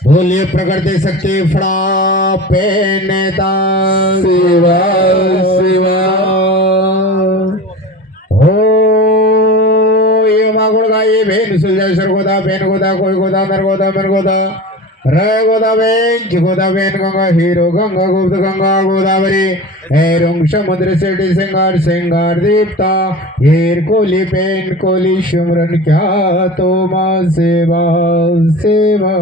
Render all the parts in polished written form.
बोलिए प्रकृति शक्ति फड़ा पे नेता शिवा शिवा हो ये मागुड़ का ये भेन सुलझा सर गोदा बेन गोदा कोई गोदा नर गोदा मेर गोदा रे गोदा बेन गोदा बेन गंगा हीरो गंगा गुप्त गंगा गोदावरी हेरुंग समुद्र से सिंगार सिंगार दीप्ता हीर कोली पेन कोली सुमरन क्या तो माँ सेवा सेवा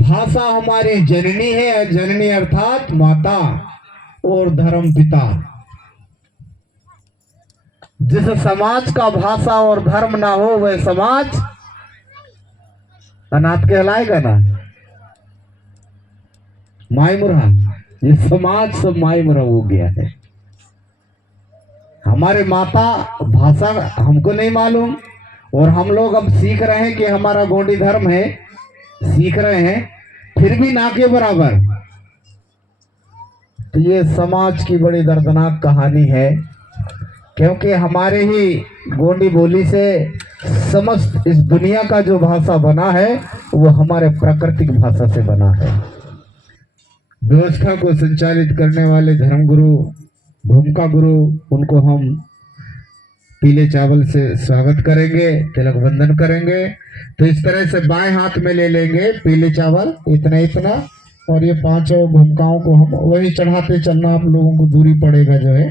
भाषा हमारी जननी है, जननी अर्थात माता और धर्म पिता। जिस समाज का भाषा और धर्म ना हो वह समाज अनाथ कहलाएगा ना। माईमुरा, ये समाज सब माईमुरा हो गया है। हमारे माता भाषा हमको नहीं मालूम और हम लोग अब सीख रहे हैं कि हमारा गोंडी धर्म है, सीख रहे हैं, फिर भी ना के बराबर। तो ये समाज की बड़ी दर्दनाक कहानी है, क्योंकि हमारे ही गोंडी बोली से समस्त इस दुनिया का जो भाषा बना है वो हमारे प्राकृतिक भाषा से बना है। व्यवस्था को संचालित करने वाले धर्मगुरु, भूमिका गुरु, उनको हम पीले चावल से स्वागत करेंगे, तिलक बंधन करेंगे। तो इस तरह से बाएं हाथ में ले लेंगे पीले चावल इतना इतना, और ये पांचों भूमिकाओं को हम वही चढ़ाते चलना, आप लोगों को दूरी पड़ेगा जो है।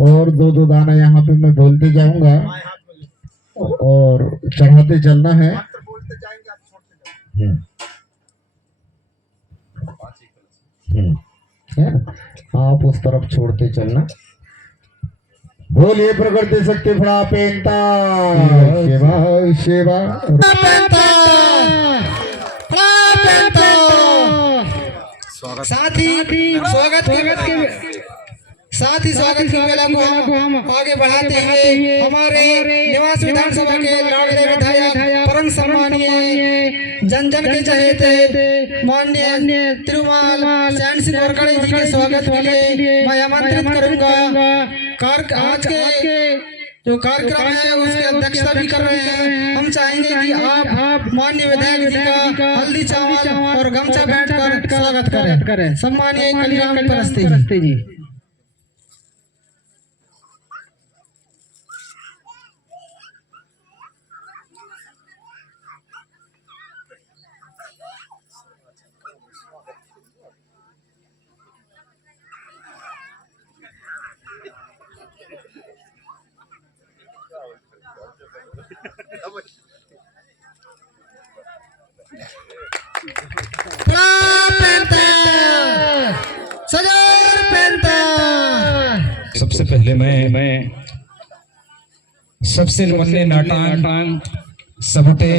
और दो दो दाना यहाँ पे मैं बोलते जाऊंगा और चढ़ाते चलना है। आप उस तरफ छोड़ते चलना। बोलिए प्रकृति शक्ति फड़ा पेंता शिवा शिवा साथ ही स्वागत की कला को हम आगे बढ़ाते हैं। हमारे निवास विधानसभा के लाडले विधायक परम सम्मानीय जन जन के चहेते माननीय तिरुमाल सैन सिंह वरकड़े जी के स्वागत के लिए मैं आमंत्रित करूंगा। आज के जो कार्यक्रम है उसकी अध्यक्षता भी कर रहे हैं। हम चाहेंगे कि आप माननीय विधायक जी का हल्दी चावल और गमछा बैठकर स्वागत करें। सम्मानीय कलिराम परस्ते जी। सबसे पहले मैं सबसे मन्ने नाटांग सबटे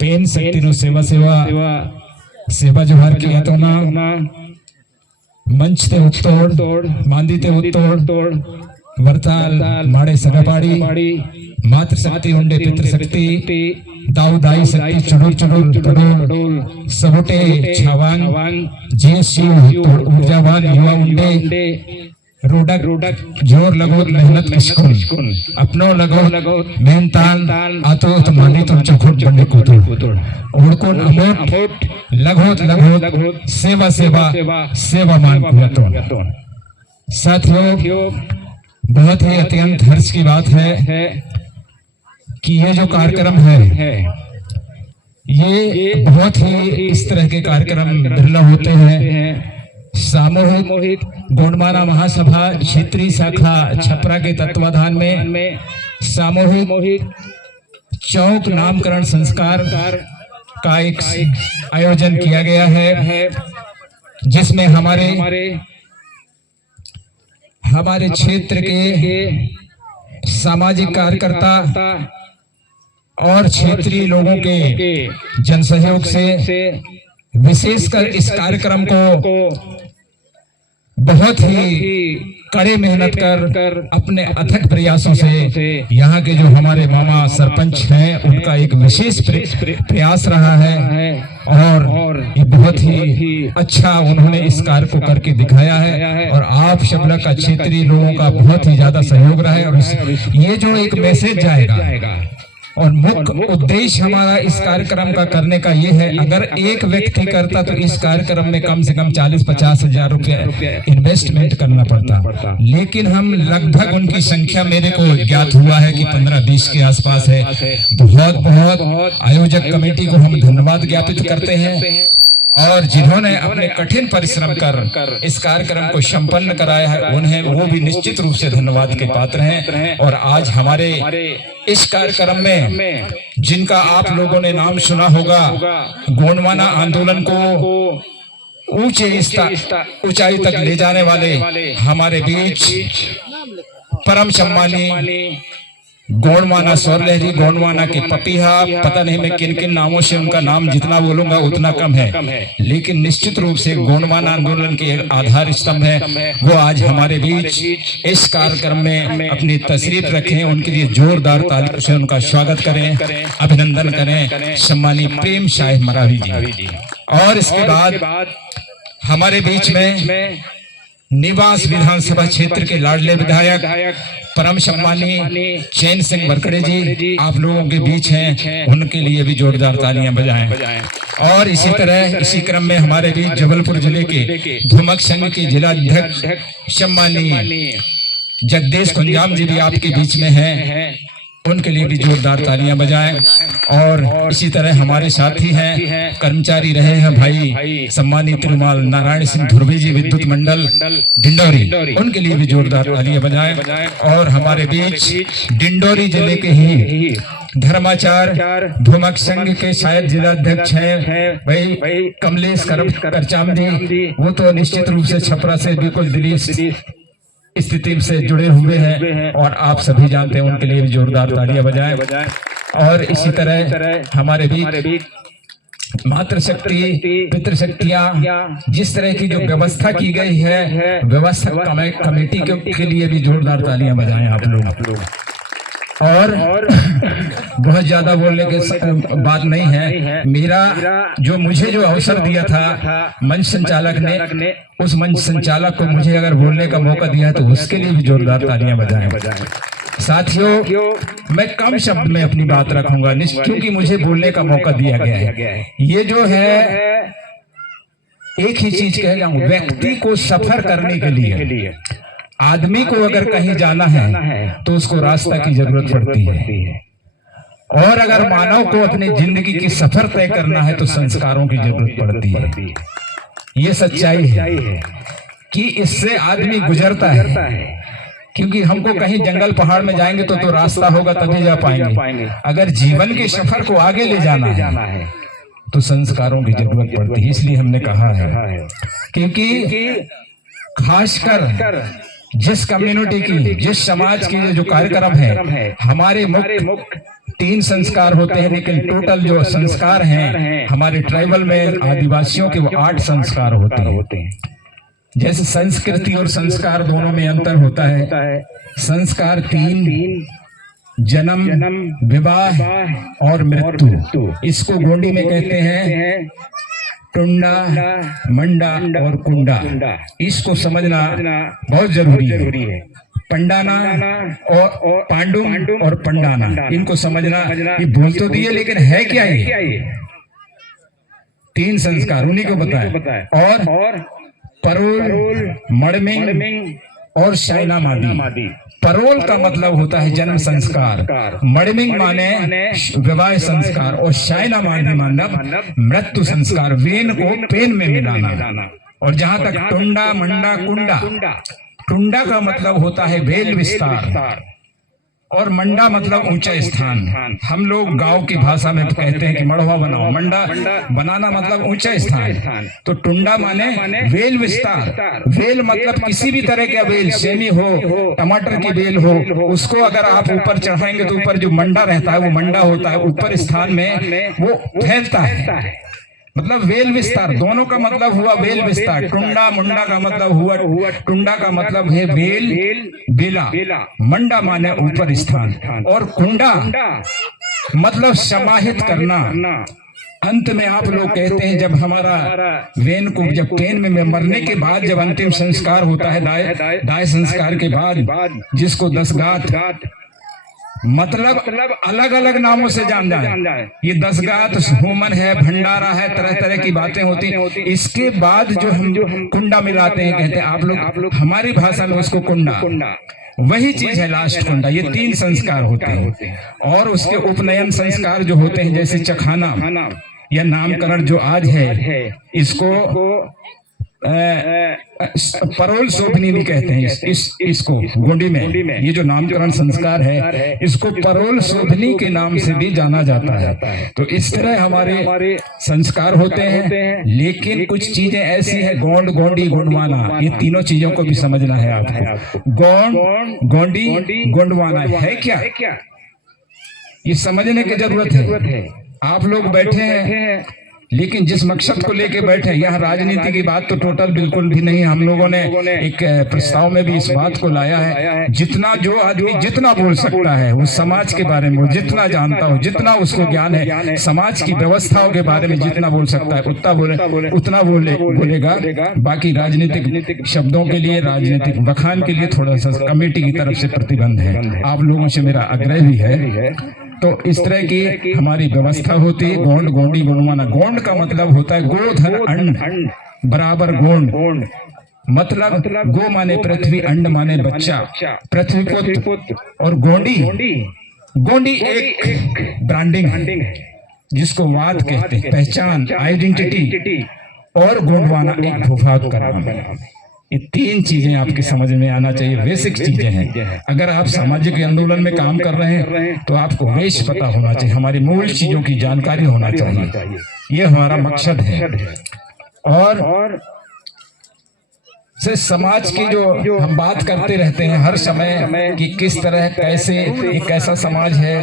पेन शक्ति सेवा सेवा सेवा जोहार किया तो ना मंच ते उत्तोड़ मांदी ते उत्तोड़ वर्ताल माड़े सगापाड़ी मातृ शक्ति उंडे पितृ शक्ति दाऊ दाई शक्ति चुड़ुल चुड़ुल टुडुल सबटे छावांग जे शिव ऊर्जावान युवा उंडे रोडक जोर लगो मेहनत किसकुन अपनो लगो मेहनतान आतो तो मानी तुम चखुट बंडे कुतुड़ उड़कोन अमोट लगो सेवा सेवा सेवा मान कुतुड़। साथियों, बहुत ही अत्यंत हर्ष की बात है कि ये जो कार्यक्रम है ये बहुत ही इस तरह के कार्यक्रम बिरला होते हैं। सामूहिक गोंडमाना महासभा क्षेत्रीय शाखा छपरा के तत्वाधान में सामूहिक चौक नामकरण संस्कार का एक आयोजन किया गया है, जिसमें हमारे क्षेत्र के सामाजिक कार्यकर्ता और क्षेत्रीय लोगों के जनसहयोग से विशेषकर इस कार्यक्रम को बहुत ही कड़े मेहनत कर अपने अथक प्रयासों से यहाँ के जो हमारे मामा सरपंच हैं उनका एक विशेष प्रयास रहा है और ये बहुत ही अच्छा उन्होंने इस कार्य को करके दिखाया है और आप शबला का क्षेत्रीय लोगों का बहुत ही ज्यादा सहयोग रहा है। और ये जो एक मैसेज जाएगा और मुख्य उद्देश्य हमारा इस कार्यक्रम का करने का ये है, अगर एक व्यक्ति करता तो इस कार्यक्रम में कम से कम 40-50 हजार रुपए इन्वेस्टमेंट करना पड़ता, लेकिन हम लगभग उनकी संख्या मेरे को ज्ञात हुआ है कि 15-20 के आसपास है। बहुत आयोजक कमेटी को हम धन्यवाद ज्ञापित करते हैं और जिन्होंने अपने कठिन परिश्रम कर इस कार्यक्रम को संपन्न कराया है उन्हें वो भी निश्चित रूप से धन्यवाद के पात्र हैं। और आज हमारे इस कार्यक्रम में जिनका आप लोगों ने नाम सुना होगा, गोंडवाना आंदोलन को ऊंचाई तक ले जाने वाले हमारे बीच परम सम्मानीय गोंडवाना स्वरलहरी, गोंडवाना के पपीहा, पता नहीं मैं किन किन नामों से उनका नाम जितना बोलूंगा उतना कम है, लेकिन निश्चित रूप से गोंडवाना आंदोलन के आधार स्तंभ है, वो आज हमारे बीच इस कार्यक्रम में अपनी तशरीफ रखें। उनके लिए जोरदार तालियों से उनका स्वागत करें, अभिनंदन करें सम्मानीय प्रेम शाह मरावी जी। और इसके बाद हमारे बीच में निवास विधानसभा क्षेत्र के लाडले विधायक परम सम्मानीय चैन सिंह बरकड़े जी आप लोगों के बीच हैं, उनके लिए भी जोरदार तालियां बजाएं। और इसी तरह इसी क्रम में हमारे बीच जबलपुर जिले के धुमक संघ के जिला अध्यक्ष सम्मानीय जगदीश कुंजाम जी भी आपके बीच में हैं, उनके लिए भी जोरदार तालियां बजाएं। और इसी तरह हमारे साथी हैं, कर्मचारी रहे हैं भाई सम्मानित तिरुमाल नारायण सिंह ध्रुवी जी विद्युत मंडल डिंडोरी, उनके लिए भी जोरदार तालियां बजाएं। और हमारे बीच डिंडोरी जिले के ही धर्माचार धुमक संघ के शायद जिला अध्यक्ष हैं भाई कमलेश करचाम जी, वो तो निश्चित रूप से छपरा से बिल्कुल दिल्ली स्थिति से जुड़े हुए हैं और आप सभी जानते हैं, उनके लिए भी जोरदार तालियां बजाएं। और इसी तरह हमारे बीच मातृशक्ति पितृशक्तियां जिस तरह की जो व्यवस्था की गई है, व्यवस्था कमेटी के लिए भी जोरदार तालियां बजाएं आप लोग। और बहुत ज्यादा बोलने के बात नहीं है, मेरा जो मुझे जो अवसर दिया था मंच संचालक ने, उस मंच संचालक को मुझे अगर बोलने का मौका दिया है तो उसके लिए भी जोरदार तालियां बजाएं। साथियों, मैं कम शब्द में अपनी बात रखूंगा क्योंकि मुझे बोलने का मौका दिया गया है। ये जो है एक ही चीज कह रहा हूं, व्यक्ति को सफर करने के लिए आदमी को अगर कहीं जाना है तो उसको रास्ता की जरूरत पड़ती है, और अगर मानव को अपनी जिंदगी की सफर तय करना है तो संस्कारों की जरूरत पड़ती है। ये सच्चाई है कि इससे आदमी गुजरता है, क्योंकि हमको कहीं जंगल पहाड़ में जाएंगे तो रास्ता होगा तभी जा पाएंगे। अगर जीवन के सफर को आगे ले जाना है तो संस्कारों की जरूरत पड़ती है। इसलिए हमने कहा है, क्योंकि खासकर जिस कम्युनिटी की, जिस समाज की जो कार्यक्रम है, हमारे मुख्य 3 संस्कार होते हैं, लेकिन टोटल जो संस्कार हैं हमारे ट्राइबल में आदिवासियों के वो 8 संस्कार होते हैं। जैसे संस्कृति और संस्कार दोनों में अंतर होता है। संस्कार 3 जन्म, विवाह और मृत्यु। इसको गोंडी में कहते हैं टुंडा, मंडा और कुंडा। इसको समझना बहुत जरूरी है। पंडाना और पांडुम और पंडाना, इनको समझना। ये बोल तो दिए लेकिन है क्या ये? 3 संस्कार उन्हीं को बताए। और परोल, मड़मिंग और शाइना मादी। परोल का मतलब होता है जन्म संस्कार, मड़मिंग माने विवाह संस्कार, और शाइना मादी मतलब मृत्यु संस्कार, वेन को पेन में मिलाना। और जहां तक टुंडा, मंडा, कुंडा, टुंडा का मतलब होता है वेल विस्तार, और मंडा मतलब ऊंचा स्थान। हम लोग गांव की भाषा में कहते हैं कि मड़वा बनाओ, मंडा बनाना मतलब ऊंचा स्थान। तो टुंडा माने वेल विस्तार। वेल मतलब किसी भी तरह का वेल, सेमी हो, टमाटर की बेल हो, उसको अगर आप ऊपर चढ़ाएंगे तो ऊपर जो मंडा रहता है वो मंडा होता है, ऊपर स्थान में वो फैलता है। मतलब वेल विस्तार, दोनों का मतलब हुआ वेल विस्तार। टुंडा मुंडा का मतलब हुआ, टुंडा का मतलब है वेल बेला, मंडा माने ऊपर स्थान, और कुंडा मतलब समाहित करना। अंत में आप लोग कहते हैं जब हमारा वेन को, जब पेन में मरने के बाद जब अंतिम संस्कार होता है, दाय संस्कार के बाद, जिसको 10 गात मतलब अलग अलग नामों से जान जाए, ये 10 गात होमन है, भंडारा है, तरह तरह की बातें होती हैं। इसके बाद जो हम कुंडा मिलाते हैं, कहते हैं आप लोग हमारी भाषा में उसको कुंडा, वही चीज है लास्ट कुंडा। ये 3 संस्कार होते हैं, और उसके उपनयन संस्कार जो होते हैं, जैसे चखाना या नामकरण जो आज है, इसको परोल शोभनी भी कहते हैं। इसको गोंडी में ये जो नामकरण संस्कार है, इसको परोल शोभनी के नाम से भी जाना जाता है। तो इस तरह हमारे संस्कार होते हैं। लेकिन कुछ चीजें ऐसी है, गोंड, गोंडी, गोंडवाना, ये तीनों चीजों को भी समझना है आपको। गोंड, गोंडी, गोंडवाना है क्या, ये समझने की जरूरत है। आप लोग बैठे हैं, लेकिन जिस मकसद को लेके बैठे, यहाँ राजनीति की बात तो टोटल बिल्कुल भी नहीं। हम लोगों ने एक प्रस्ताव में भी इस बात को लाया है, जितना जो आदमी जितना बोल सकता है, वो समाज के बारे में जितना जानता हो, जितना उसको ज्ञान है, समाज की व्यवस्थाओं के बारे में जितना बोल सकता है, उतना बोलेगा। बाकी राजनीतिक शब्दों के लिए, राजनीतिक बखान के लिए थोड़ा सा कमेटी की तरफ से प्रतिबंध है। आप लोगों से मेरा आग्रह भी है। तो इस तरह की हमारी व्यवस्था होती है। गोंड, गोंडी, गोंडवाना। गोंड का मतलब होता है गोधन अंड बराबर गोंड, मतलब गो माने पृथ्वी, अंड माने बच्चा, पृथ्वी पुत्र, और गोंडी एक ब्रांडिंग है, जिसको वाद कहते हैं, पहचान, आइडेंटिटी, और गोंडवाना एक भूभाग का नाम है। ये 3 चीजें आपकी समझ में आना चाहिए, बेसिक चीजें हैं। अगर आप सामाजिक आंदोलन में काम कर रहे हैं तो आपको वेश पता होना चाहिए, हमारी मूल चीजों की जानकारी होना चाहिए। ये हमारा मकसद है। और से समाज की जो हम बात करते रहते हैं हर समय कि किस तरह, कैसे, एक कैसा समाज है,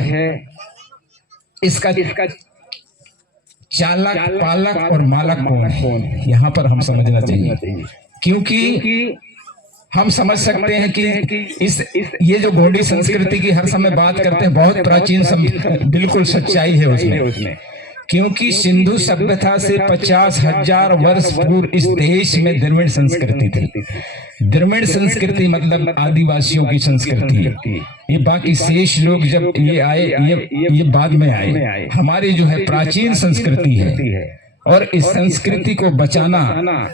इसका चालक, पालक और मालक कौन है, यहाँ पर हम समझना चाहिए। क्योंकि हम समझ सकते हैं कि ये जो गोंडी संस्कृति की हर समय बात करते हैं, बहुत प्राचीन बिल्कुल सच्चाई है उसमें। क्योंकि सिंधु सभ्यता से 50,000 वर्ष पूर्व इस देश में द्रविड़ संस्कृति थी। द्रविड़ संस्कृति मतलब आदिवासियों की संस्कृति। ये बाकी शेष लोग जब ये आए, ये बाद में आए। हमारी जो है प्राचीन संस्कृति है, और इस संस्कृति को बचाना,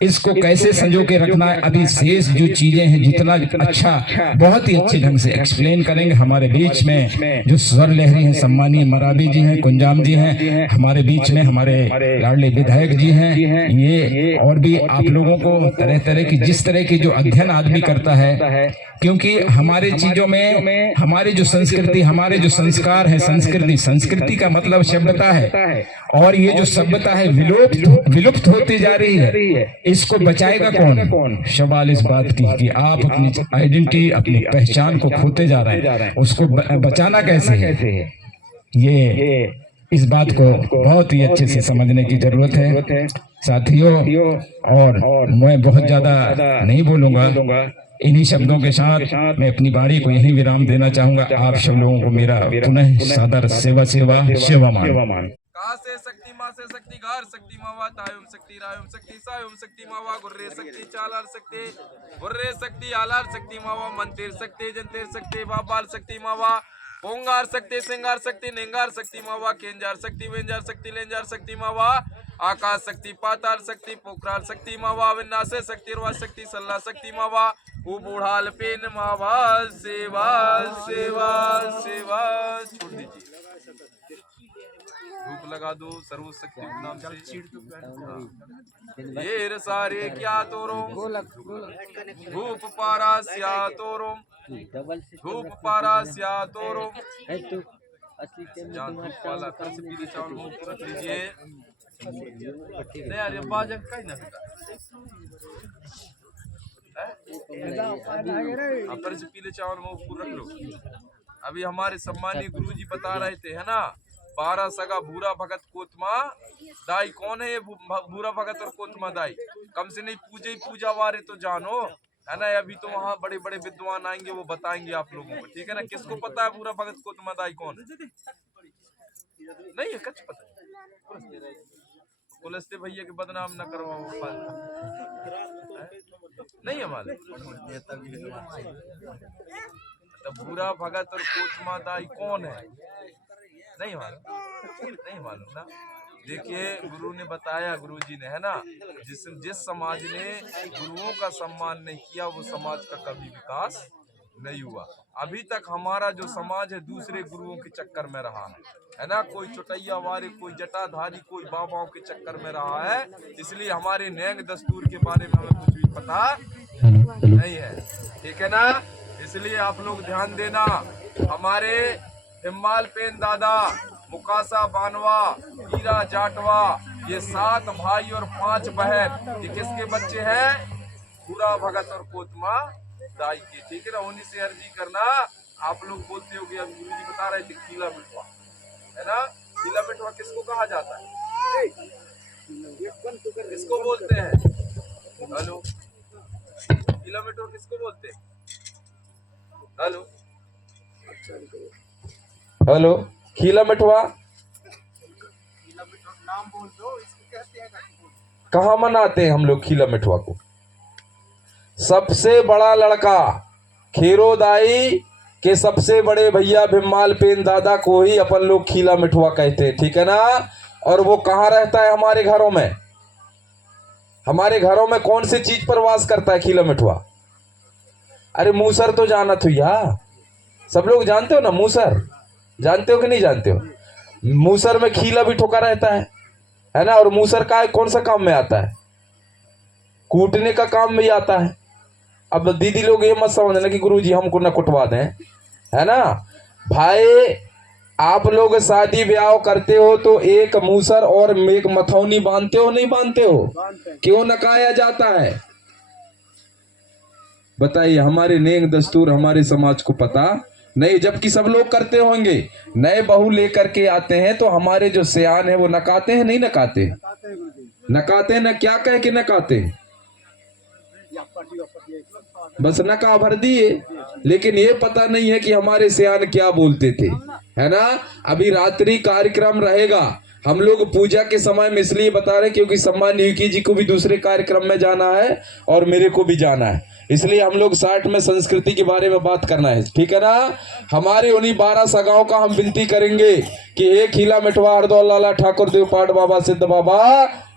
इसको कैसे संजो के रखना है, अभी शेष जो चीजें हैं, जितना अच्छा, बहुत ही अच्छे ढंग से एक्सप्लेन करेंगे। हमारे बीच में जो स्वर लहरी हैं, सम्मानीय मराबी जी हैं, कुंजाम जी हैं, हमारे बीच में हमारे लाडले विधायक जी हैं। ये और भी आप लोगों को तरह तरह की, जिस तरह की जो अध्ययन आदमी करता है, क्योंकि हमारे चीजों में हमारी जो संस्कृति, हमारे जो संस्कार है, संस्कृति का मतलब सभ्यता है, और ये जो सभ्यता है विलुप्त होती जा रही है। इसको बचाएगा कौन? सवाल इस बात की कि आप अपनी आइडेंटिटी, अपनी पहचान को खोते जा रहे हैं, उसको बचाना कैसे है, ये इस बात को बहुत ही अच्छे से समझने की जरूरत है साथियों। और मैं बहुत ज्यादा नहीं बोलूंगा, इन्हीं शब्दों के साथ मैं अपनी वाणी को यहीं विराम देना चाहूंगा। आप सब लोगों को मेरा पुनः सादर सेवा मान। का से शक्ति माँ से शक्ति गार शक्ति मावा तायुम शक्ति रायुम शक्ति सायुम शक्ति मावा गुर्रे शक्ति चालार शक्ति गुर्रे शक्ति आलार शक्ति मावा मंतिर शक्ति जंतिर शक्ति बाबाल शक्ति मावा पोंगार शक्ति सिंगार शक्ति निंगार शक्ति मावा केंजार शक्ति वेंजार शक्ति लेंजार शक्ति मावा आकाश शक्ति पाताल शक्ति पोखराल शक्ति मावा विन्यासे शक्ति रुआ शक्ति सल्ला शक्ति मावा बूढ़ाल पेन मावा सेवा सेवा सेवा। छोड़ दीजिए, धूप लगा दो सर्वशक्ति नाम से। ये सारे क्या तोरो धूप पारा स्या तोरो धूप पारा स्या तोरो। जहाँ धूप वाला कर से पीले चावल मुंह पर रख लीजिए। नहीं यार ये बाजक का ही ना पर से पीले चावल मुंह पर रख लो। अभी हमारे सम्मानीय गुरुजी बता रहे थे, है ना, 12 सगा भूरा भगत कोतमा दाई। कौन है ये भूरा भगत और कोतमा दाई? कम से नहीं पूजे ही पूजा वारे तो जानो, है ना। अभी तो वहाँ बड़े बड़े विद्वान आएंगे, वो बताएंगे आप लोगों को, ठीक है ना। किसको पता है भूरा भगत कोतमा दाई कौन है? नहीं है, कच पता है। पुलिस भैया के बदनाम न करवाओ, नहीं है मालूम। तो भूरा भगत और कोतमा दाई कौन है? नहीं मालूम, नहीं मालूम ना। देखिए गुरु ने बताया, गुरु जी ने, है ना, जिस समाज ने गुरुओं का सम्मान नहीं किया वो समाज का कभी विकास नहीं हुआ। अभी तक हमारा जो समाज है दूसरे गुरुओं के चक्कर में रहा है ना। कोई चुटैया वारे, कोई जटाधारी, कोई बाबाओं के चक्कर में रहा है। इसलिए हमारे नैंग दस्तूर के बारे में हमें कुछ भी पता नहीं है, ठीक है ना। इसलिए आप लोग ध्यान देना। हमारे हिम्माल पेन दादा, मुकासा बानवा, हीरा जाटवा, ये 7 भाई और 5 बहन, ये किसके बच्चे हैं? भूरा भगत और कोतमा दाई के, ठीक है ना। उन्हीं से अर्जी करना। आप लोग बोलते हो, अब गुरु जी बता रहे थे खीला मिठवा, है ना। खीला मिठवा किसको कहा जाता है? किसको बोलते हैं? हेलो, खीला मिठवा किसको बोलते हैं? हेलो हेलो, खीला मिठवा कहाँ मनाते हैं हम लोग खीला मिठवा को? सबसे बड़ा लड़का खीरोदाई के सबसे बड़े भैया भिम्माल पेन दादा को ही अपन लोग खीला मिठवा कहते हैं, ठीक है ना। और वो कहाँ रहता है? हमारे घरों में। हमारे घरों में कौन सी चीज पर वास करता है खीला मिठवा? अरे मूसर तो जाना तो यार, सब लोग जानते हो ना मूसर? जानते हो कि नहीं जानते हो? मूसर में खीला भी ठोका रहता है ना। और मूसर का कौन सा काम में आता है? कूटने का काम में आता है। अब दीदी लोग ये मत समझना कि गुरुजी हमको न कुटवा दें, है ना। भाई आप लोग शादी ब्याह करते हो तो एक मूसर और एक मथौनी बांधते हो, नहीं बांधते हो? क्यों नकाया जाता है बताइए? हमारे नेक दस्तूर हमारे समाज को पता नहीं, जबकि सब लोग करते होंगे। नए बहू लेकर के आते हैं तो हमारे जो सियान है वो नकाते हैं, नहीं नकाते? नकाते हैं ना, क्या कह के नकाते? बस नका भर दिए, लेकिन ये पता नहीं है कि हमारे सियान क्या बोलते थे, है ना। अभी रात्रि कार्यक्रम रहेगा, हम लोग पूजा के समय में इसलिए बता रहे क्योंकि सम्मान युकी जी को भी दूसरे कार्यक्रम में जाना है और मेरे को भी जाना है, इसलिए हम लोग 60 में संस्कृति के बारे में बात करना है, ठीक है ना। हमारे उन्हीं 12 सगाओं का हम विनती करेंगे कि हे खीला मिठवा, हरदौल लाला, ठाकुर देव, पाट बाबा, सिद्ध बाबा,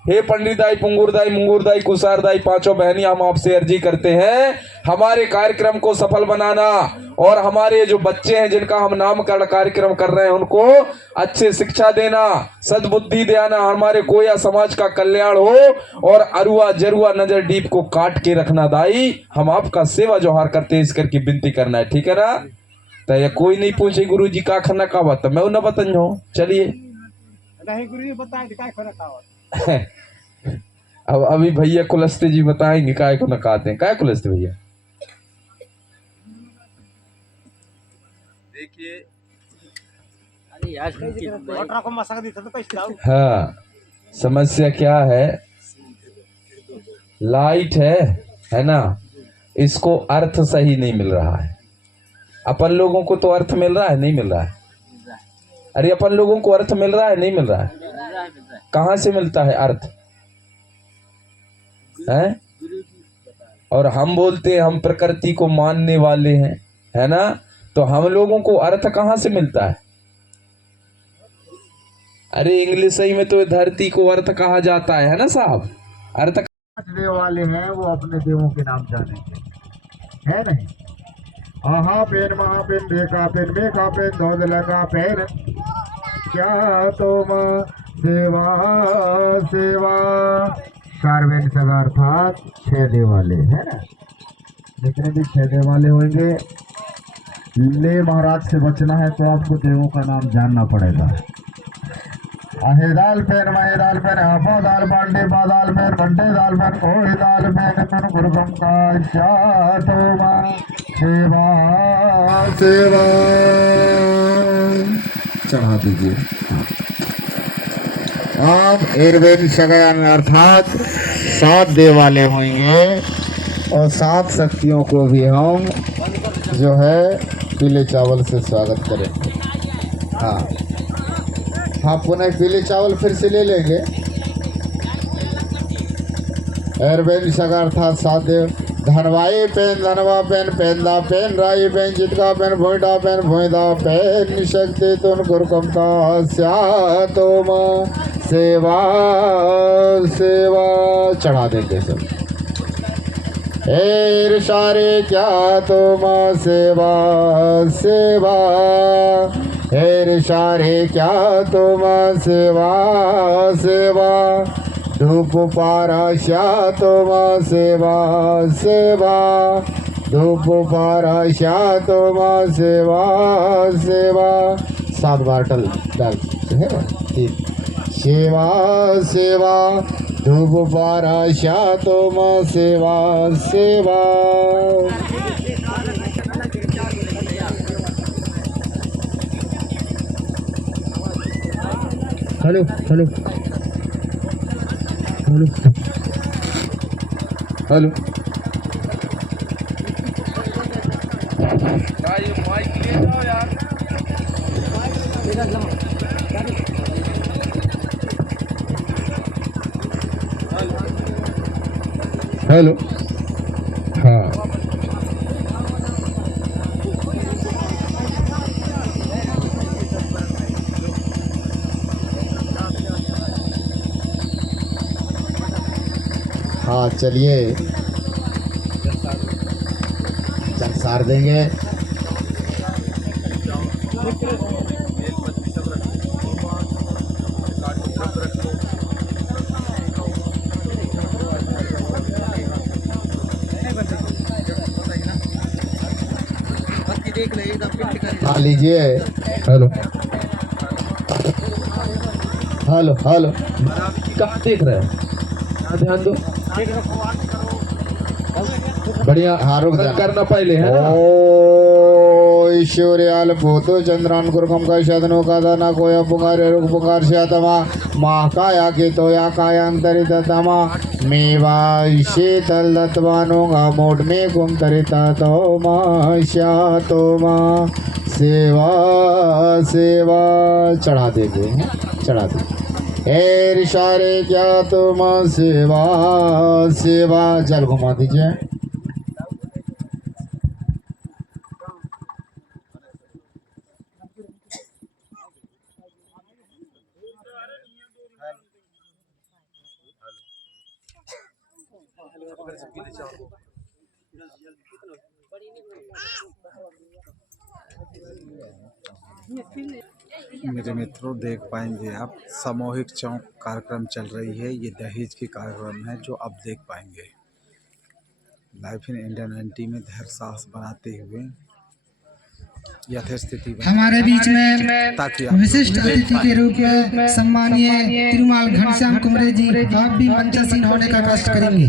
हे पंडित दाई, पुंगुर दाई, मुंगुर दाई, कुसार दाई, 5 बहनियां, हम आपसे अर्जी करते हैं हमारे कार्यक्रम को सफल बनाना और हमारे जो बच्चे हैं जिनका हम नामकरण कार्यक्रम कर रहे हैं उनको अच्छे शिक्षा देना, सद्बुद्धि देना, हमारे कोया समाज का कल्याण हो और अरुआ जरुआ नजर डीप को काट के रखना। दाई हम आपका सेवा जोहार करते हैं, इस करके विनती करना है, ठीक है ना। तो ये कोई नहीं पूछे गुरु जी का खाना का बात, मैं न बतन जाऊँ, चलिए नहीं गुरु जी बताएं क्या खाना खाओ। अब अभी भैया कुलस्ते जी बताएंगे काय को नकाते हैं, काय कुलस्ते भैया। देखिए हाँ, समस्या क्या है? लाइट है ना, इसको अर्थ सही नहीं मिल रहा है। अपन लोगों को तो अर्थ मिल रहा है, नहीं मिल रहा है? अरे अपन लोगों को अर्थ मिल रहा है, नहीं मिल रहा है? कहाँ से मिलता है अर्थ? है? और हम बोलते हैं हम प्रकृति को मानने वाले हैं, है ना। तो हम लोगों को अर्थ कहाँ से मिलता है? अरे इंग्लिश सही में तो धरती को अर्थ कहा जाता है ना साहब। अर्थ देव वाले हैं वो अपने देवों के नाम जानेंगे, है नहीं। आहा पेन महापेन बेका पेन मेका पेन धोद लगा पेन, क्या तुम देवा सेवा। सार्वेन सगा अर्थात 6 देव वाले, है ना। जितने भी 6 देव वाले होंगे, ले महाराज से बचना है तो आपको देवों का नाम जानना पड़ेगा। अहेदाल पेन महेदाल पेन आपो दाल बांडे बादाल पेन बंडे दाल पेन कोई दाल पेन मन गुरुगम का शातोमा सेवा सेवा। चढ़ा दीजिए। आप एरवेन शगयान अर्थात 7 देव वाले होंगे और 7 शक्तियों को भी हम जो है पीले चावल से स्वागत करेंगे। हाँ हाँ, पुनः पीले चावल फिर से ले लेंगे। एरवेन शगा अर्थात 7 देव। धनवाई पेन धनवा पेन पेंदा पेन राई पेन जितका पेन भोईडा पेन भोईदा पेन निशक्ति तुन गुरकम का स्या तुम सेवा सेवा चढ़ा देंगे सब। एर सारे क्या तुम सेवा सेवा, एर सारे क्या तुम सेवा सेवा, धूप पाराशा तुम सेवा सेवा, धूप पाराशा तुम सेवा सेवा। 7 बार डाल है ना, ठीक। सेवा सेवा, धूप पाराशा तुम सेवा सेवा। हेलो हेलो हेलो हेलो, ये माइक ले जाओ यार। हेलो, हाँ हाँ, चलिए चल सार देंगे। हाँ लीजिए। हेलो हेलो हेलो, कहाँ देख रहे हैं? ध्यान दो, बढ़िया। हाँ रुक करना पहले है ना। ओ ईश्वरियाल भूतो चंद्रान गुरकम का शतनो का दाना कोया पुकारे रुक पुकार श्यातमा माँ काया के तो या काया अंतरित तमा मेवा शीतल दत्वानो का मोट में गुम तरिता तो माँ श्या तो माँ सेवा सेवा चढ़ा देंगे, चढ़ा देंगे। एर इशारे क्या तुम सेवा सेवा, जल घुमा दीजिए। मेरे मित्रों, देख पाएंगे आप सामूहिक चौक कार्यक्रम चल रही है। ये दहेज की कार्यक्रम है जो आप देख पाएंगे। लाइफ इन इंडिया 90 में धैर्य साहस बनाते हुए यथास्थिति हमारे बीच में ताकि विशिष्ट अतिथि के रूप में सम्मानीय तिरुमाल घनश्याम कुमरे जी, आप भी मंचासीन होने का कष्ट करेंगे।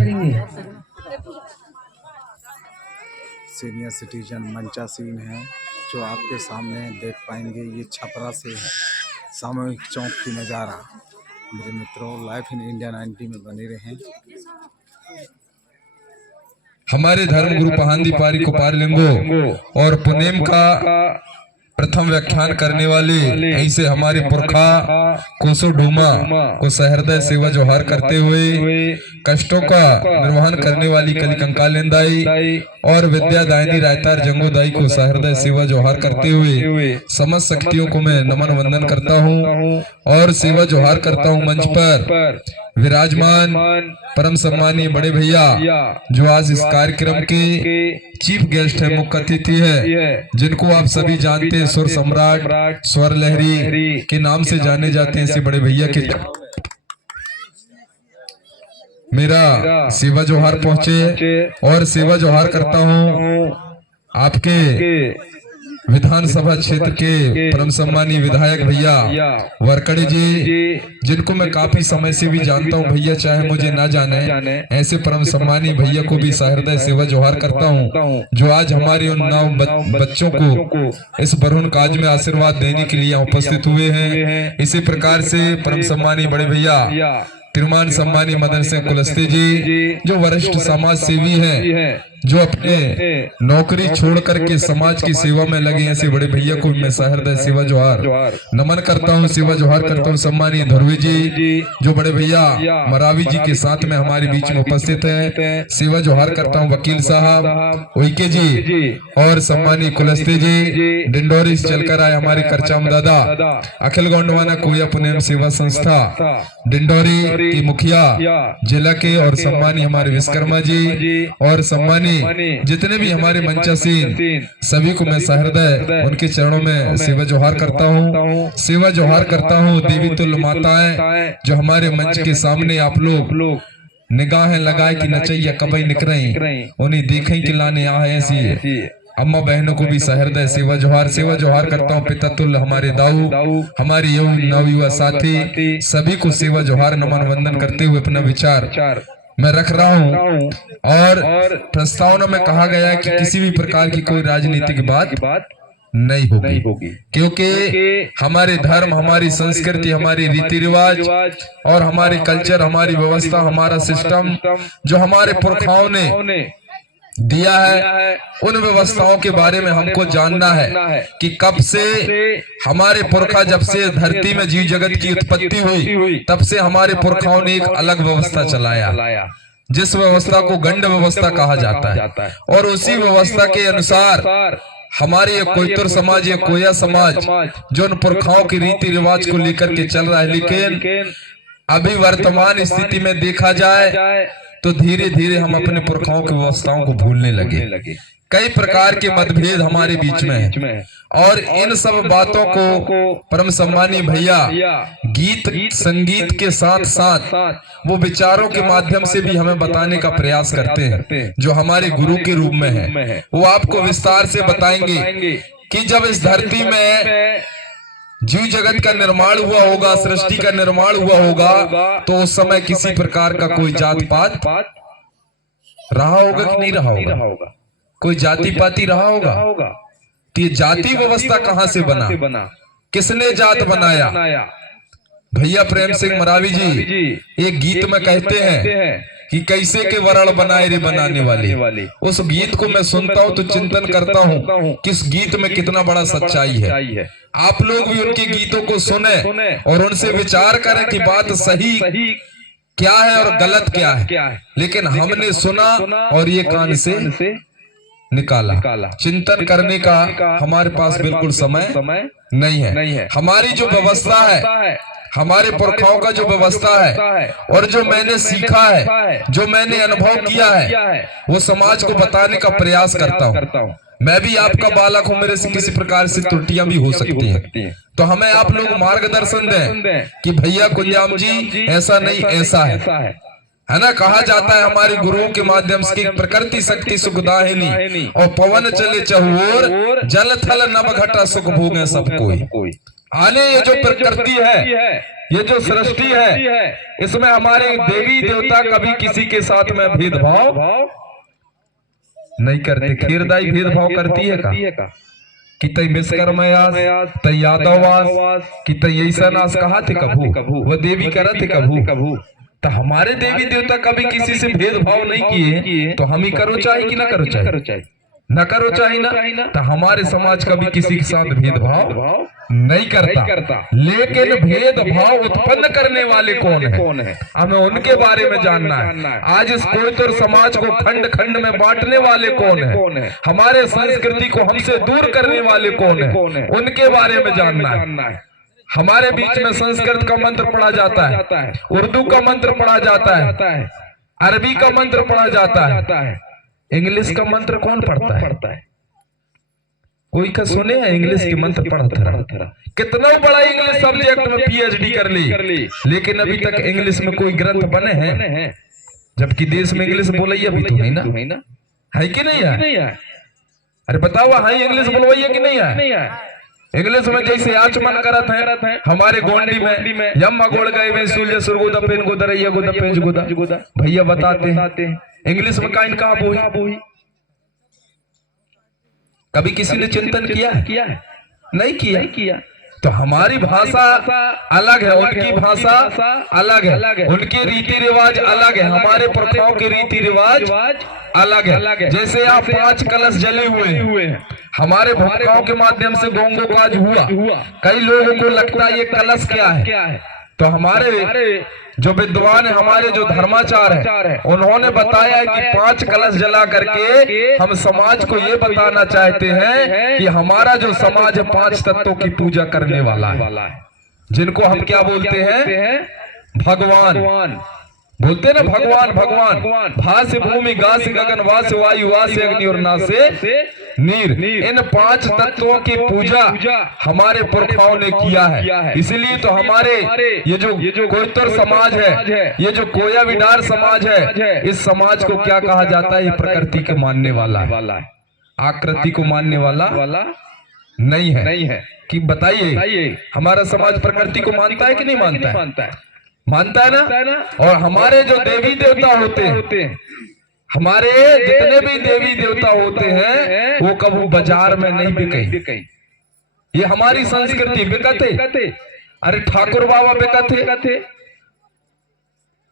सीनियर सिटीजन मंचासीन है जो आपके सामने देख पाएंगे। ये छपरा से है सामूहिक चौक की नज़ारा। मेरे मित्रों, लाइफ इन इंडिया 90 में बने रहें। हमारे धर्म गुरु पहांदी पारी कुपार लिंगो और पुनेम का प्रथम व्याख्यान करने वाले ऐसे हमारे पुरखा कोसो डूमा को सहृदय सेवा जोहार करते हुए कष्टों का निर्वहन करने वाली कली कंकालेंदाई और विद्यादायनी रायतार जंगोदाई को सहृदय सेवा जोहार करते हुए समस्त शक्तियों को मैं नमन वंदन करता हूँ और सेवा जोहार करता हूँ मंच पर विराजमान परम सम्मानीय बड़े भैया जो आज इस कार्यक्रम के चीफ गेस्ट है, मुख्य अतिथि है, जिनको आप सभी जानते हैं, सुर सम्राट स्वर लहरी के नाम से जाने जाते हैं। ऐसे बड़े भैया के मेरा सेवा जोहार पहुंचे और सेवा जोहार करता हूं आपके विधानसभा क्षेत्र के परम सम्मानीय विधायक भैया वरकड़े जी, जिनको मैं काफी समय से भी जानता हूं भैया, चाहे मुझे ना जाने, ऐसे परम सम्मानीय भैया को भी सहृदय सेवा जोहार करता हूं, जो आज हमारे उन 9 बच्चों को इस बरहुन काज में आशीर्वाद देने के लिए यहाँ उपस्थित हुए हैं। इसी प्रकार से परम सम्मानीय बड़े भैया तिरुमान सम्मानीय मदन सिंह कुलस्ते जी, जो वरिष्ठ समाज सेवी हैं, जो अपने नौकरी छोड़ करके समाज की सेवा में लगे, ऐसे बड़े भैया को मैं सहृदय सेवा जोहार नमन करता हूं, सेवा जोहार करता हूं। सम्मानीय धुर्वे जी, जो बड़े भैया मरावी जी के साथ में हमारे बीच में उपस्थित हैं, सेवा जोहार करता हूं। वकील साहब उइके जी और सम्मानीय कुलस्ते जी, डिंडोरी से चलकर आए हमारे करचाम दादा, अखिल गोंडवाना कोया पुनेम सेवा संस्था डिंडोरी की मुखिया जिला के, और सम्मानीय हमारे विश्वकर्मा जी, और सम्मानीय जितने भी हमारे मंचासीन, सभी को मैं सहृदय उनके चरणों में सेवा जोहार करता हूँ, सेवा जोहार करता हूँ। देवी तुल्य माताएं जो हमारे मंच के सामने आप लोग निगाहें लगाए कि नचैया कबई निकरें, उन्हें देखें कि लाने आ ऐसी अम्मा बहनों को भी सहृदय सेवा जोहार करता हूँ। पिता तुल्य हमारे दाऊ, हमारे नवयुवा साथी, सभी को सेवा जोहार नमन वंदन करते हुए अपना विचार मैं रख रहा हूँ। और प्रस्तावना में कहा गया है कि किसी भी प्रकार की कोई राजनीतिक बात नहीं होगी, क्योंकि हमारे धर्म, हमारी संस्कृति, हमारी रीति रिवाज और हमारी कल्चर, हमारी व्यवस्था, हमारा सिस्टम जो हमारे पुरखाओं ने दिया है, उन व्यवस्थाओं के बारे में हमको जानना है कि कब से हमारे पुरखा, जब से धरती में जीव जगत की उत्पत्ति हुई, तब से हमारे पुरखाओं ने एक अलग व्यवस्था चलाया, जिस व्यवस्था को गंड व्यवस्था कहा जाता है। और उसी व्यवस्था के अनुसार हमारे ये कोयतुर समाज, ये कोया समाज जो उन पुरखाओं की रीति रिवाज को लेकर के चल रहा है, लेकिन अभी वर्तमान स्थिति में देखा जाए तो धीरे धीरे हम अपने पुरखाओं की व्यवस्थाओं को भूलने लगे। कई प्रकार के मतभेद हमारे बीच में है, और इन सब बातों को परम सम्मानीय भैया गीत संगीत के साथ साथ वो विचारों के माध्यम से भी हमें बताने का प्रयास करते हैं, जो हमारे गुरु के रूप में है। वो आपको विस्तार से बताएंगे कि जब इस धरती में जीव जगत का निर्माण हुआ होगा, सृष्टि का निर्माण हुआ होगा, तो उस समय किसी प्रकार का कोई जात पात रहा होगा कि नहीं रहा होगा? कोई जाति पाति रहा होगा? तो ये जाति व्यवस्था कहां से बना? किसने जात बनाया? भैया प्रेम सिंह मरावी जी एक गीत में कहते हैं कि कैसे के वरण बनाए रे बनाने वाले। उस गीत को मैं सुनता हूँ तो चिंतन करता हूँ किस गीत में कितना बड़ा सच्चाई है। आप लोग भी उनके गीतों को सुने और उनसे विचार करें कि बात सही क्या है और गलत क्या है। लेकिन हमने सुना और ये कान से निकाला। चिंतन करने का हमारे पास बिल्कुल समय नहीं है। हमारी जो व्यवस्था है, हमारे पुरखाओं का जो व्यवस्था है और जो मैंने सीखा है, जो मैंने अनुभव किया है, वो समाज को बताने का प्रयास करता हूँ। मैं भी आपका बालक हूँ, मेरे से किसी प्रकार से त्रुटियां भी हो सकती हैं, तो हमें आप लोग मार्गदर्शन दें कि भैया कुंजाम जी ऐसा नहीं ऐसा है ना। कहा जाता है हमारे गुरुओं के माध्यम से प्रकृति शक्ति सुखदायिनी और पवन चले चहुओर, जल थल नभ घटा सुख भोगे सब कोई। आने ये जो प्रकृति है, ये जो सृष्टि है, इसमें हमारे देवी देवता कभी किसी के साथ में भेदभाव नहीं करते। खीरदाई भेदभाव करती है का कि तई विश्वकर्मयास, तई यादववास, कि तई ऐसा नास कहा थे कभू, वो देवी करत थे कभू। तो हमारे देवी देवता कभी किसी से भेदभाव नहीं किए, तो हम ही करो चाहे कि ना करो चाहे, न करो चाहे ना। तो हमारे समाज कभी किसी के साथ भेदभाव नहीं करता। लेकिन भेदभाव उत्पन्न करने वाले कौन है, हमें उनके बारे में जानना है। आज इस कोयतुर समाज को खंड खंड में बांटने वाले कौन है, हमारे संस्कृति को हमसे दूर करने वाले कौन है, उनके बारे में जानना है। हमारे बीच में संस्कृत का मंत्र पढ़ा जाता है, उर्दू का मंत्र पढ़ा जाता है, अरबी का मंत्र पढ़ा जाता है, इंग्लिश का मंत्र कौन पढ़ता है? कोई का सुने है इंग्लिश के मंत्र पढ़ा था? कितना बड़ा इंग्लिश सब्जेक्ट में पीएचडी कर ली, लेकिन अभी तक इंग्लिश में कोई ग्रंथ बने हैं? जबकि देश में इंग्लिश बोले अभी तो है ना, है कि नहीं है? अरे बताओ हाँ इंग्लिश बोलवाइए कि नहीं है? इंग्लिश में जैसे आचमन करत है हमारे गोंडी में यम्मा गोड़ गए वे सूल्य सुरगुदा पेन गुदा रैया गुदा पेंच गुदा। भैया बताते हैं इंग्लिश में काइन कहा बोही। कभी किसी ने चिंतन किया है? नहीं किया। तो हमारी भाषा अलग है, उनकी भाषा अलग है, उनके रीति रिवाज अलग है, हमारे पुरखाओं के रीति रिवाज अलग है। जैसे आप 5 कलश जले हुए हैं, हमारे पुरखाओं के माध्यम से गोंगो काज हुआ। कई लोगों को लगता है ये कलश क्या है, तो हमारे जो विद्वान है, हमारे जो धर्माचार है, उन्होंने बताया है कि 5 कलश जला करके हम समाज को ये बताना चाहते हैं कि हमारा जो समाज है 5 तत्वों की पूजा करने वाला है, जिनको हम क्या बोलते हैं? भगवान बोलते ना, भगवान। भा से भूमि, गा से गगन, वा से वायु, वा से अग्नि और ना से नीर। इन 5 तत्वों की पूजा हमारे पुरखाओं ने किया है। इसलिए तो हमारे ये जो कोयतर समाज है, ये जो कोया विडार समाज है, इस समाज को क्या कहा जाता है? ये प्रकृति के मानने वाला है, आकृति को मानने वाला नहीं है। कि बताइए हमारा समाज प्रकृति को मानता है कि नहीं मानता है? मानता है ना। और हमारे जो देवी देवता होते हैं, हमारे जितने भी देवी देवता होते हैं, वो कभी बाजार में नहीं बिके। ये हमारी संस्कृति बिकते। अरे ठाकुर बाबा बिकते,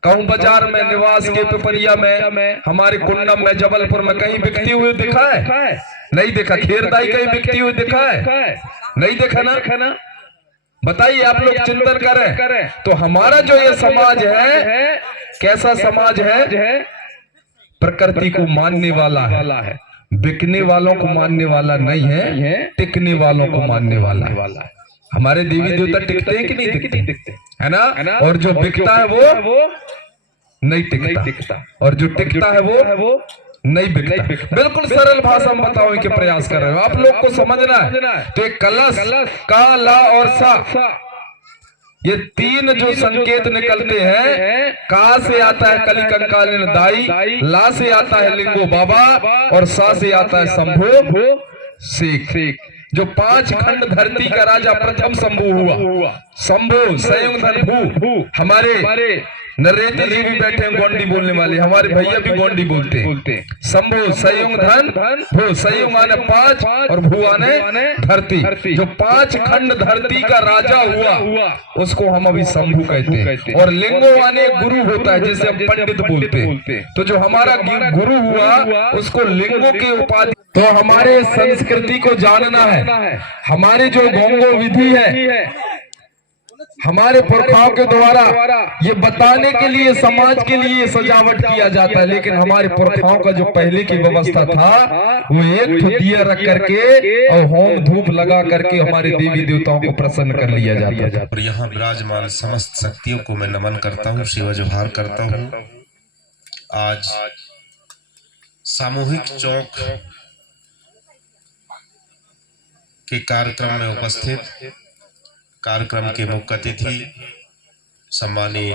कहूं बाजार में, निवास के पिपरिया में, हमारे कुंडम में, जबलपुर में कहीं बिकती हुई दिखा है? नहीं देखा। खेरदाई कहीं बिकती हुई दिखा है? नहीं देखा ना। बताइए, आप लोग चिंतन करें तो हमारा जो ये समाज है कैसा समाज है? प्रकृति को मानने वाला है, बिकने वालों को मानने वाला नहीं है, टिकने वालों को मानने वाला है। हमारे देवी देवता टिकते हैं कि नहीं टिकते? है ना। और जो बिकता है वो नहीं टिकता, और जो टिकता है वो नहीं बिकता। बिल्कुल सरल भाषा में बताओ के प्रयास कर रहे हो, आप लोग को समझना है। तो एक कलश, का, ला और सा, ये 3 जो संकेत निकलते हैं, का से आता है कली कंकालिन दाई, ला से आता है लिंगो बाबा, और सा से आता है शंभु शेख। जो 5 खंड धरती का राजा प्रथम शंभु हुआ, शंभु संयुग धन भू। हमारे नरेंद्र जी भी बैठे हैं गोंडी बोलने वाले, हमारे भैया भी गोंडी बोलते हैं। शंभु संयुग धन भू, संयुग आने 5 और भू आने धरती। जो 5 खंड धरती का राजा हुआ, उसको हम अभी शंभु कहते हैं। और लिंगो आने गुरु होता है, जैसे हम पंडित बोलते हैं। तो जो हमारा गुरु हुआ, उसको लिंगो के उपाधि। तो हमारे संस्कृति को जानना है, हमारी जो गोंगो विधि है, हमारे पुरखाओं के द्वारा ये बताने के लिए, समाज के लिए सजावट किया जाता है। लेकिन हमारे पुरखाओं का जो पहले की व्यवस्था था, वो एक दिया रख करके और होम धूप लगा करके हमारे देवी देवताओं को प्रसन्न कर लिया जाता है। और यहाँ विराजमान समस्त शक्तियों को मैं नमन करता हूँ, सेवा जोहार करता हूँ। आज सामूहिक चौक के कार्यक्रम में उपस्थित कार्यक्रम के मुख्य अतिथि सम्मानीय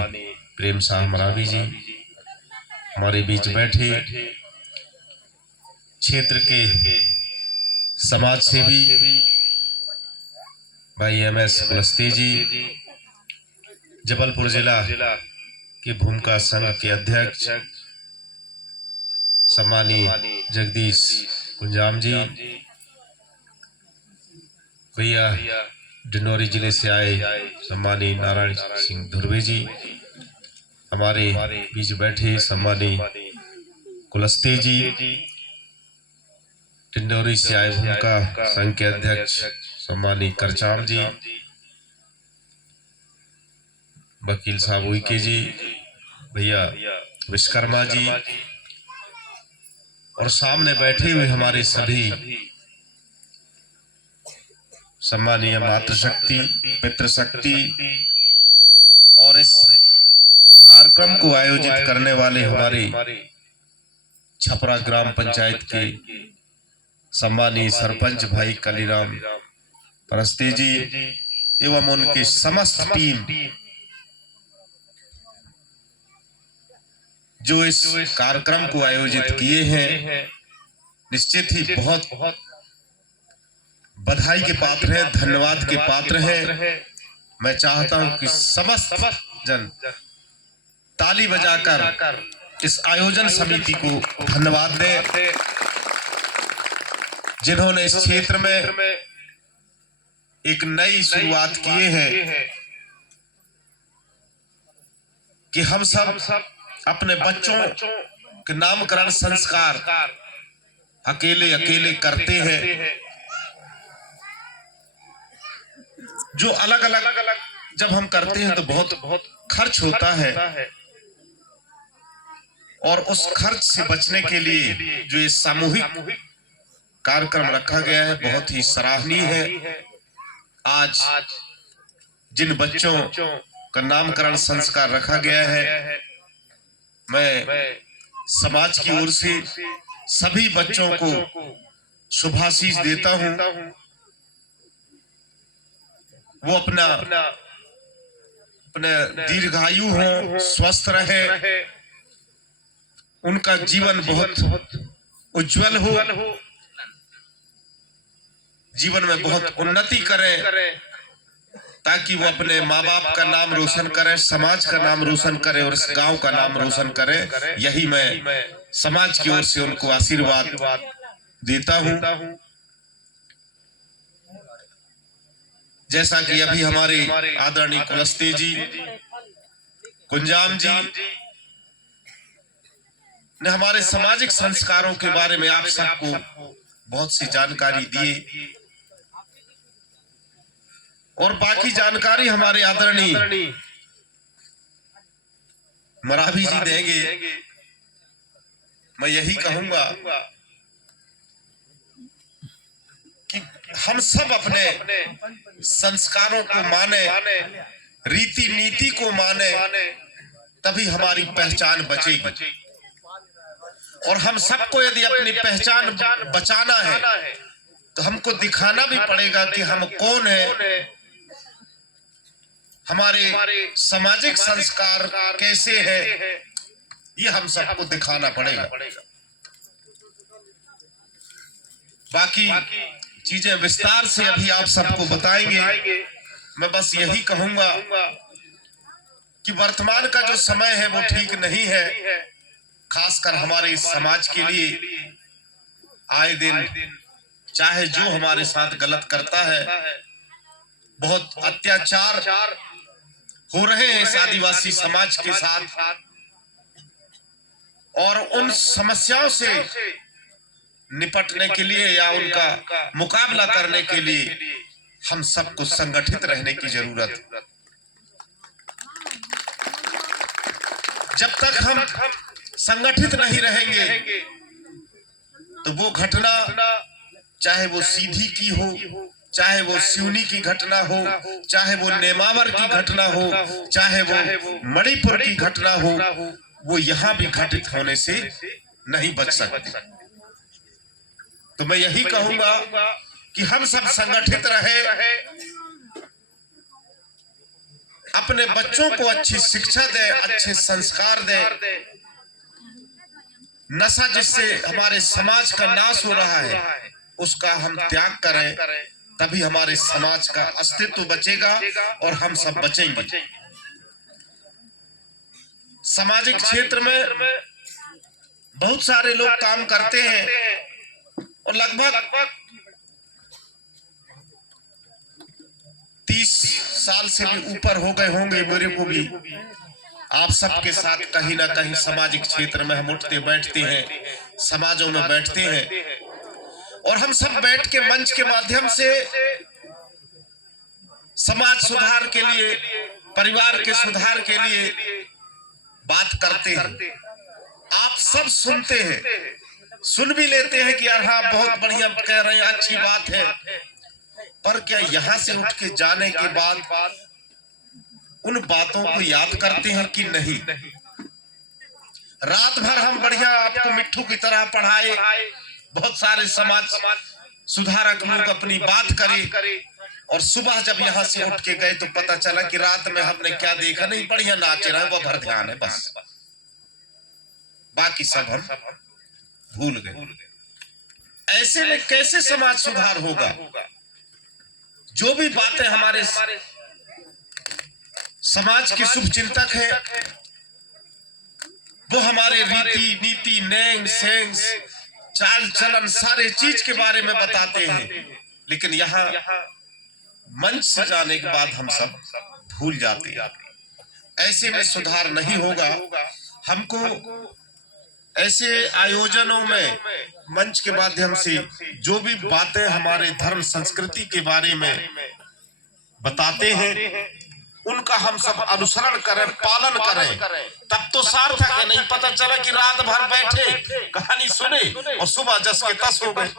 प्रेम साह मरावी जी हमारे बीच बैठे, क्षेत्र के समाज सेवी भाई MS कुलस्ते जी, जबलपुर जिला के भूमिका संघ के अध्यक्ष सम्मानीय जगदीश कुंजाम जी, भैया डिंडोरी जिले से आए सम्मानीय नारायण सिंह धुर्वे जी, हमारे बीच बैठे सम्मानीय कुलस्ते जी, डिंडोरी से आए भूमिका संघ के अध्यक्ष सम्मानीय करचाम जी, वकील साहब उइके जी, भैया विश्वकर्मा जी, और सामने बैठे हुए हमारे सभी सम्मानीय मातृशक्ति, पितृशक्ति और इस कार्यक्रम को आयोजित करने वाले हमारे छपरा ग्राम पंचायत के सम्मानीय सरपंच भाई कालीराम परस्ते जी एवं उनके समस्त टीम जो इस कार्यक्रम को आयोजित किए हैं, निश्चित ही बहुत बधाई के पात्र हैं, धन्यवाद के पात्र हैं। मैं चाहता हूं कि समस्त जन ताली बजाकर इस आयोजन समिति को धन्यवाद दें, जिन्होंने इस क्षेत्र में एक नई शुरुआत किए हैं कि हम सब अपने बच्चों के नामकरण संस्कार अकेले अकेले करते हैं। जो अलग अलग जब हम करते हैं तो बहुत खर्च होता है, और उस खर्च से बचने के लिए जो ये सामूहिक कार्यक्रम रखा गया है बहुत ही सराहनीय है। आज जिन बच्चों का नामकरण संस्कार रखा गया है, मैं समाज की ओर से सभी बच्चों को शुभाशीष देता हूं। वो अपने दीर्घायु हो, स्वस्थ रहे, उनका जीवन बहुत उज्जवल हो, जीवन में बहुत उन्नति करें, ताकि वो अपने माँ बाप का नाम रोशन करें, समाज का नाम रोशन करें और इस गांव का नाम रोशन करें। यही मैं समाज की ओर से उनको आशीर्वाद देता हूं। जैसा कि अभी हमारे आदरणीय कुलस्ते जी, कुंजाम जी ने हमारे सामाजिक संस्कारों के बारे में आप सबको बहुत सी जानकारी दी, और बाकी जानकारी हमारे आदरणीय मरावी जी देंगे। मैं यही कहूंगा कि हम सब अपने संस्कारों को माने, रीति नीति को माने, तभी हमारी पहचान बचेगी। और हम सबको यदि अपनी पहचान बचाना है तो हमको दिखाना भी पड़ेगा कि हम कौन है, हमारे सामाजिक संस्कार कैसे है, ये हम सबको दिखाना पड़ेगा। बाकी चीजें विस्तार से अभी आप सबको बताएंगे। मैं बस यही कहूंगा कि वर्तमान का जो समय है वो ठीक नहीं है, खासकर हमारे इस समाज के लिए। आए दिन चाहे जो हमारे साथ गलत करता है, बहुत अत्याचार हो रहे हैं इस आदिवासी समाज के साथ, और उन समस्याओं से निपटने के लिए या उनका मुकाबला करने के लिए हम सबको संगठित रहने की जरूरत है। जब तक हम संगठित नहीं रहेंगे तो वो घटना, चाहे वो सीधी की हो, चाहे वो सिवनी की घटना हो, चाहे वो नेमावर की घटना हो, चाहे वो मणिपुर की घटना हो, वो यहाँ भी घटित होने से नहीं बच सकती। तो मैं यही कहूंगा कि हम सब संगठित रहे, अपने बच्चों को अच्छी शिक्षा दे, अच्छे संस्कार दे। नशा जिससे हमारे समाज का नाश हो रहा है उसका हम त्याग करें, तभी हमारे समाज का अस्तित्व बचेगा और हम सब बचेंगे। सामाजिक क्षेत्र में बहुत सारे लोग काम करते हैं और लगभग 30 साल से भी ऊपर हो गए होंगे मेरे को भी। आप सबके साथ कहीं ना कहीं सामाजिक क्षेत्र में हम उठते बैठते हैं, समाजों में बैठते हैं, और हम सब बैठ के मंच के माध्यम से समाज सुधार के लिए, परिवार के सुधार के लिए बात करते हैं। आप सब सुनते हैं, सुन भी लेते हैं कि यार हाँ बहुत बढ़िया कह रहे हैं, अच्छी बात है, पर क्या यहाँ से उठ के जाने के बाद उन बातों को याद करते हैं कि नहीं? रात भर हम बढ़िया आपको मिट्ठू की तरह पढ़ाए, बहुत सारे समाज सुधारक लोग अपनी बात करे, और सुबह जब यहाँ से उठ के गए तो पता चला कि रात में हमने क्या देखा, नहीं बढ़िया नाच रहे हैं, वो भर ध्यान है बस, बाकी सब हम भूल गए। ऐसे में कैसे समाज सुधार होगा? जो भी बातें हमारे समाज के शुभ चिंतक हैं, वो हमारे रीति नीति नेंग सेंग चाल चलन सारे चीज के बारे में बताते हैं, लेकिन यहाँ मंच से जाने के बाद हम सब भूल जाते हैं। ऐसे में सुधार नहीं होगा। हमको ऐसे आयोजनों में मंच के माध्यम से जो भी बातें हमारे धर्म संस्कृति के बारे में बताते हैं, उनका हम सब अनुसरण करें, पालन करें, तब तो सार्थक है। नहीं पता चला कि रात भर बैठे कहानी सुने और सुबह जस के तस हो गए।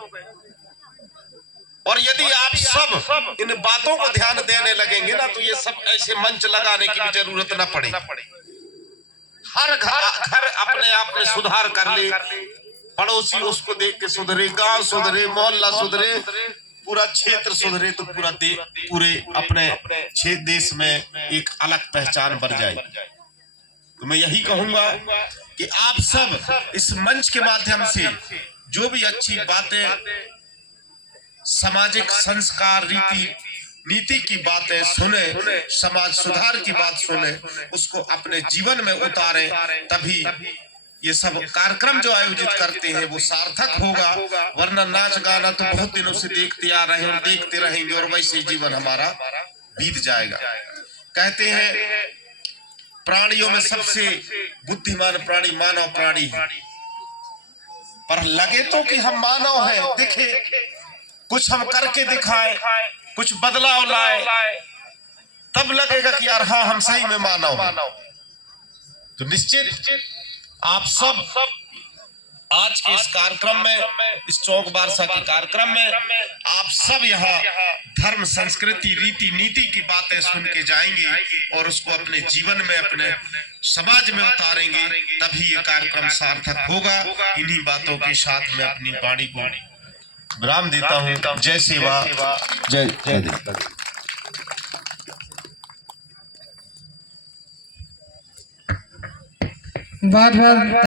और यदि आप सब इन बातों को ध्यान देने लगेंगे ना, तो ये सब ऐसे मंच लगाने की भी जरूरत न पड़े। हर घर अपने आप में सुधार कर ले, पड़ोसी उसको देख के सुधरे, गांव सुधरे, मोहल्ला सुधरे, पूरा क्षेत्र सुधरे, तो पूरे अपने क्षेत्र देश में एक अलग पहचान बन जाए। तो मैं यही कहूंगा कि आप सब इस मंच के माध्यम से जो भी अच्छी बातें, सामाजिक संस्कार, रीति नीति की बातें सुने, समाज सुधार की बात सुने, उसको अपने जीवन में उतारें, तभी ये सब कार्यक्रम जो आयोजित करते हैं वो सार्थक होगा। वरना नाच गाना तो बहुत दिनों से देखते आ रहे हैं और देखते रहेंगे, और वैसे जीवन हमारा बीत जाएगा। कहते हैं प्राणियों में सबसे बुद्धिमान प्राणी मानव प्राणी है, पर लगे तो कि हम मानव हैं, दिखे कुछ हम करके दिखाएं, कुछ बदलाव लाए, तब लगेगा कि यार हाँ हम सही में मानव हैं। तो निश्चित आप सब आज के इस कार्यक्रम में, इस चौक बारसा के कार्यक्रम में आप सब यहाँ धर्म संस्कृति रीति नीति की बातें सुन के जाएंगे और उसको अपने जीवन में, अपने समाज में उतारेंगे, तभी ये कार्यक्रम सार्थक होगा। इन्हीं बातों के साथ में अपनी वाणी को विराम देता हूँ। जय सेवा, जय जय देव। बहुत बहुत